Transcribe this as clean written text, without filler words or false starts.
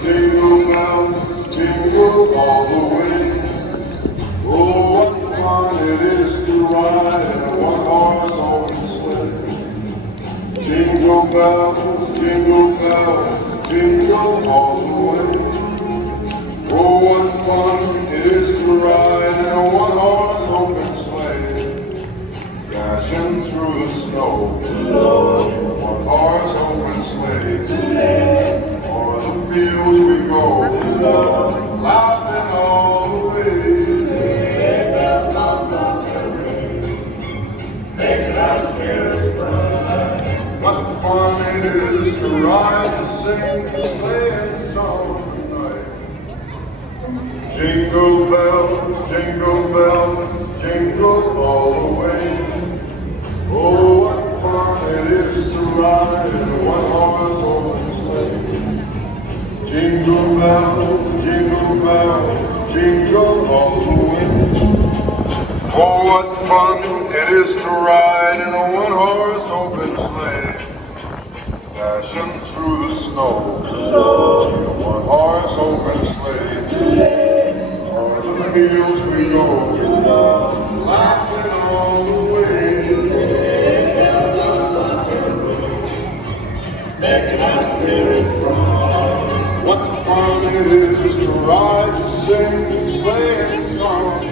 Jingle bells, jingle all the way. Oh, what fun it is to ride in a one-horse open sleigh. Jingle bells, jingle all the way. Oh, what fun it is to ride in a one-horse open sleigh. Dashing through the snow, one-horse open sleigh. O'er the fields we go, laughing all the way. What fun it is to ride and sing the sleighing song tonight. Jingle bells, jingle all the way. Oh, what fun it is to ride in a one-horse open sleigh. Jingle bells, jingle all the way. Oh, what fun it is to ride in a one-horse open sleigh. Dashing through the snow in a one-horse open sleigh. O'er the fields we go, laughing all the way. Making our spirits bright. What fun it is to ride and sing the sleighing song.